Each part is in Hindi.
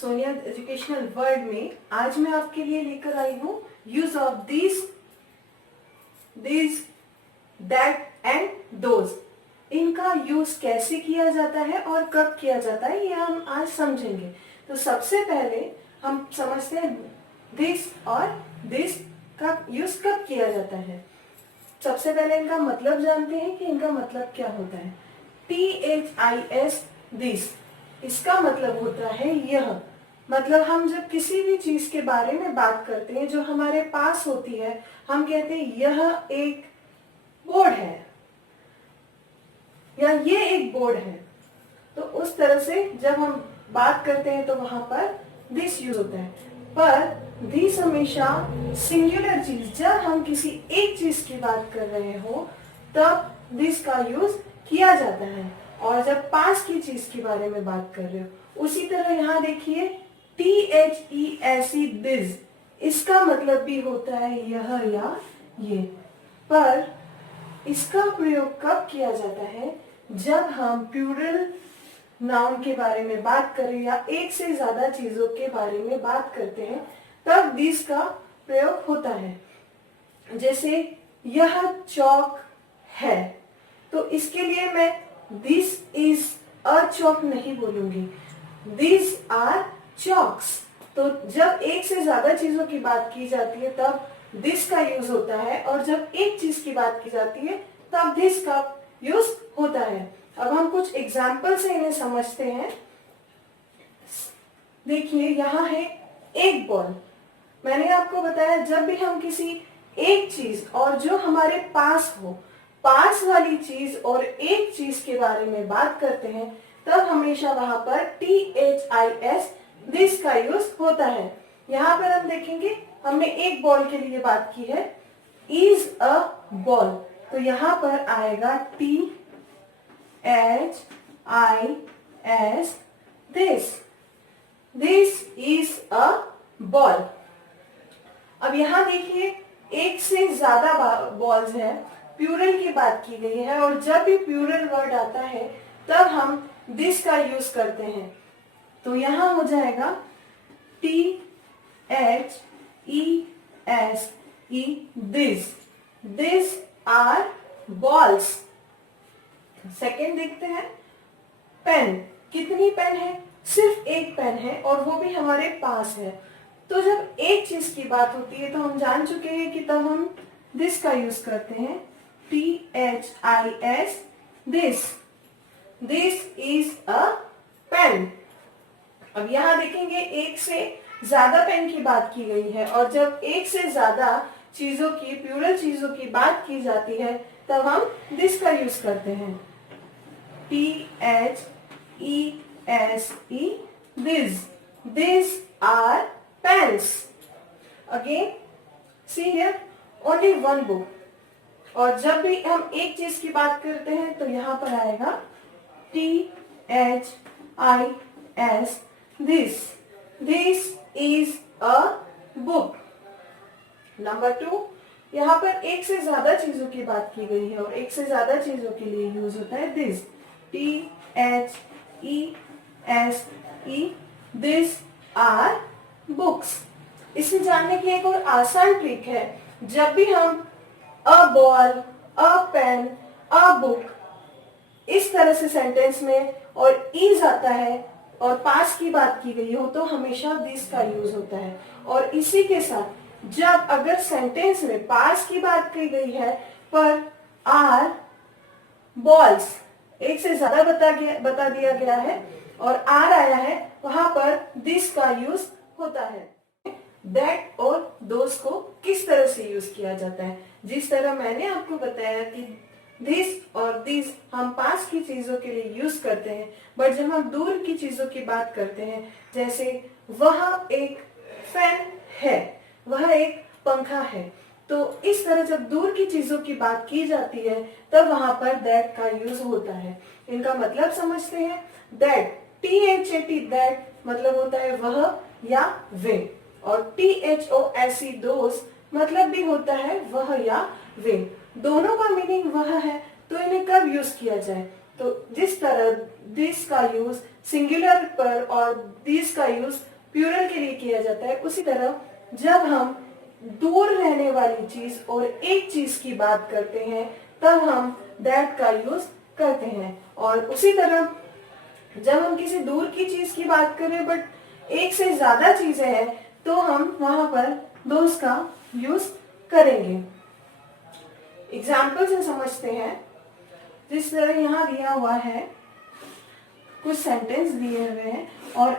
सोनिया एजुकेशनल वर्ल्ड में आज मैं आपके लिए लेकर आई हूँ use of this, that and those. इनका यूज कैसे किया जाता है और कब किया जाता है ये हम आज समझेंगे। तो सबसे पहले हम समझते हैं दिस और दिस का यूज कब किया जाता है। सबसे पहले इनका मतलब जानते हैं कि इनका मतलब क्या होता है। THIS दिस, इसका मतलब होता है यह। मतलब हम जब किसी भी चीज के बारे में बात करते हैं जो हमारे पास होती है, हम कहते हैं यह एक बोर्ड है या ये एक बोर्ड है। तो उस तरह से जब हम बात करते हैं तो वहां पर दिस यूज होता है। पर दिस हमेशा सिंगुलर चीज, जब हम किसी एक चीज की बात कर रहे हो तब दिस का यूज किया जाता है, और जब पास की चीज के बारे में बात कर रहे हो। उसी तरह यहाँ देखिए THESE दिस, इसका मतलब भी होता है यह या ये। पर इसका प्रयोग कब किया जाता है? जब हम प्लूरल नाउन के बारे में बात करें या एक से ज्यादा चीजों के बारे में बात करते हैं तब दिस का प्रयोग होता है। जैसे यह चौक है, तो इसके लिए मैं दिस इज अ चौक नहीं बोलूंगी, दिस आर चॉक्स। तो जब एक से ज्यादा चीजों की बात की जाती है तब दिस का यूज होता है, और जब एक चीज की बात की जाती है तब दिस का यूज होता है। अब हम कुछ एग्जाम्पल से इन्हें समझते हैं। देखिए यहाँ है एक बॉल। मैंने आपको बताया जब भी हम किसी एक चीज और जो हमारे पास हो, पास वाली चीज और एक चीज के बारे में बात करते हैं तब हमेशा वहां पर THIS दिस का यूज होता है। यहाँ पर हम देखेंगे हमने एक बॉल के लिए बात की है, इज अ बॉल, तो यहाँ पर आएगा THIS this is a ball. अब यहाँ देखिए एक से ज्यादा बॉल्स है, प्लूरल की बात की गई है, और जब भी प्लूरल वर्ड आता है तब हम दिस का यूज करते हैं। तो यहां हो जाएगा THESE this are balls. Second देखते हैं पेन। कितनी पेन है? सिर्फ एक पेन है और वो भी हमारे पास है। तो जब एक चीज की बात होती है तो हम जान चुके हैं कि तब हम दिस का यूज करते हैं, THIS this is a pen. अब यहाँ देखेंगे एक से ज्यादा पेन की बात की गई है, और जब एक से ज्यादा चीजों की, प्लूरल चीजों की बात की जाती है तब हम दिस का यूज करते हैं, THESE this are pens. Again, see here, only one book. और जब भी हम एक चीज की बात करते हैं तो यहाँ पर आएगा THIS this is a book. Number 2, यहाँ पर एक से ज्यादा चीजों की बात की गई है और एक से ज्यादा चीजों के लिए यूज होता है this, THESE this are books. इसे जानने की एक और आसान ट्रिक है। जब भी हम a ball, a pen, a book इस तरह से सेंटेंस में और इज आता है और पास की बात की गई हो तो हमेशा दिस का यूज होता है। और इसी के साथ जब अगर सेंटेंस में पास की बात की गई है पर आर बॉल्स एक से ज्यादा बता दिया गया है और आर आया है, वहां पर दिस का यूज होता है। दैट और दोस को किस तरह से यूज किया जाता है? जिस तरह मैंने आपको बताया कि दिस और दिस हम पास की चीजों के लिए यूज करते हैं, बट जब हम दूर की चीजों की बात करते हैं, जैसे वह एक फैन है, वह एक पंखा है, तो इस तरह जब दूर की चीजों की बात की जाती है तब वहां पर दैट का यूज होता है। इनका मतलब समझते हैं। दैट, THAT दैट मतलब होता है वह या वे, और THOSE दोस मतलब भी होता है वह या वे। दोनों का मीनिंग वह है, तो इन्हें कब यूज किया जाए? तो जिस तरह दिस का यूज सिंगुलर पर और दिस का यूज प्लूरल के लिए किया जाता है, उसी तरह जब हम दूर रहने वाली चीज और एक चीज की बात करते हैं तब हम दैट का यूज करते हैं। और उसी तरह जब हम किसी दूर की चीज की बात करें बट एक से ज्यादा चीजें हैं तो हम वहां पर दोज का यूज करेंगे। एग्जाम्पल से समझते हैं। जिस तरह यहाँ दिया हुआ है, कुछ सेंटेंस दिए हुए हैं और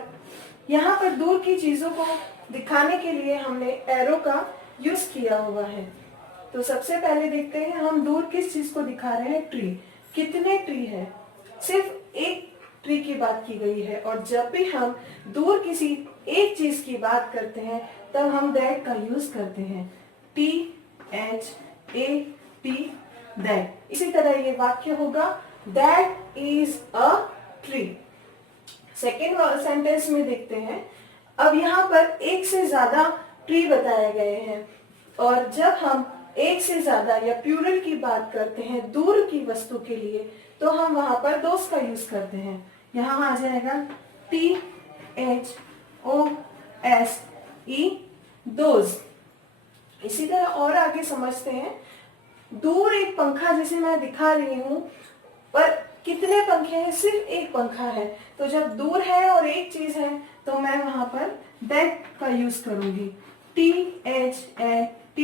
यहाँ पर दूर की चीजों को दिखाने के लिए हमने एरो का यूज किया हुआ है। तो सबसे पहले देखते हैं हम दूर किस चीज को दिखा रहे हैं, ट्री। कितने ट्री है? सिर्फ एक ट्री की बात की गई है। और जब भी हम दूर किसी एक चीज की बात करते हैं तब हम दैट का यूज करते हैं, THAT, दैट। इसी तरह ये वाक्य होगा, that is a tree. Second sentence में देखते हैं। अब यहाँ पर एक से ज्यादा ट्री बताए गए हैं और जब हम एक से ज्यादा या प्लूरल की बात करते हैं दूर की वस्तु के लिए तो हम वहां पर दोस का यूज करते हैं। यहाँ आ जाएगा THOSE, दोज। इसी तरह और आगे समझते हैं। दूर एक पंखा जिसे मैं दिखा रही हूं, पर कितने पंखे हैं? सिर्फ एक पंखा है। तो जब दूर है और एक चीज है तो मैं वहां पर दैट का यूज करूंगी, THAT,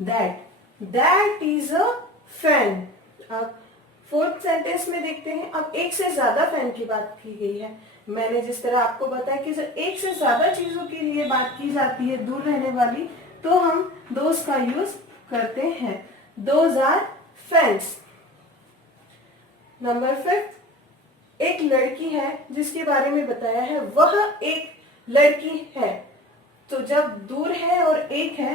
that. That is a fan. अब फोर्थ सेंटेंस में देखते हैं। अब एक से ज्यादा फैन की बात की गई है। मैंने जिस तरह आपको बताया कि जब एक से ज्यादा चीजों के लिए बात की जाती है दूर रहने वाली तो हम दोज का यूज करते हैं, दोज आर फैंस। नंबर 5, एक लड़की है जिसके बारे में बताया है, वह एक लड़की है। तो जब दूर है और एक है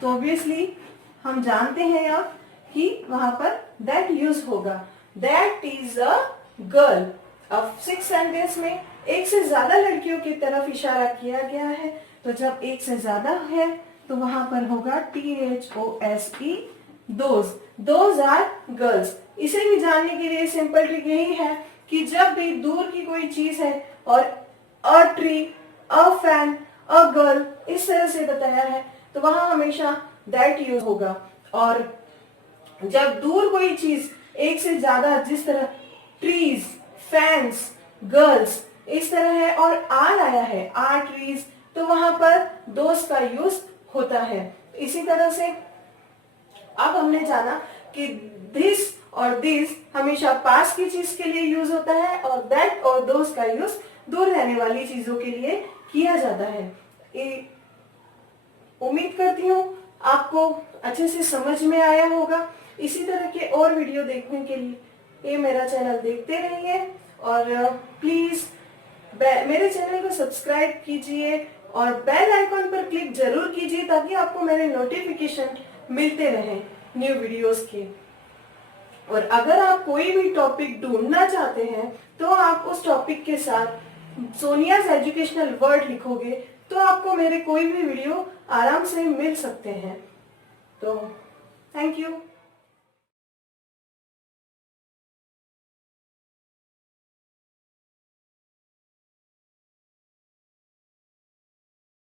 तो ऑब्वियसली हम जानते हैं अब कि वहां पर दैट यूज होगा, दैट इज अ गर्ल। अब 6 सेंटेंस में एक से ज्यादा लड़कियों की तरफ इशारा किया गया है। तो जब एक से ज्यादा है तो वहां पर होगा THOSE, those. Those are girls. इसे भी जानने के लिए सिंपल ट्रिक यही है कि जब भी दूर की कोई चीज है और a tree, a fan, a girl इस तरह से बताया है तो वहां हमेशा दैट यूज होगा। और जब दूर कोई चीज एक से ज्यादा, जिस तरह ट्रीज, फैंस, गर्ल्स इस तरह है और आर आया है, आर ट्रीज, तो वहां पर दोज का यूज होता है। इसी तरह से अब हमने जाना कि दिस और दिस हमेशा पास की चीज के लिए यूज होता है और दैट और दोज का यूज दूर रहने वाली चीजों के लिए किया जाता है। उम्मीद करती हूँ आपको अच्छे से समझ में आया होगा। इसी तरह के और वीडियो देखने के लिए ये मेरा चैनल देखते रहिए और प्लीज मेरे चैनल को सब्सक्राइब कीजिए और बेल आइकॉन पर क्लिक जरूर कीजिए ताकि आपको मेरे नोटिफिकेशन मिलते रहें न्यू वीडियोस के। और अगर आप कोई भी टॉपिक ढूंढना चाहते हैं तो आप उस टॉपिक के साथ सोनियाज एजुकेशनल वर्ड लिखोगे तो आपको मेरे कोई भी वीडियो आराम से मिल सकते हैं। तो थैंक यू।